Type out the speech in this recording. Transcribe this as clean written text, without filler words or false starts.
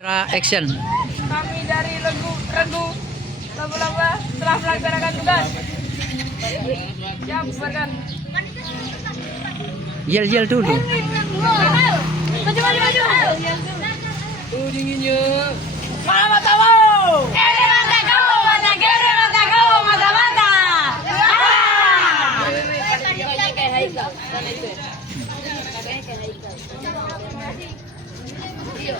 Action. Kami dari Regu Laba-Laba telah melaksanakan tugas. Siap, bubarkan. Yel dulu. Maju. Dinginnya. Mana matamu? Kiri mata kau, mata. Kayak Haikal. Iya.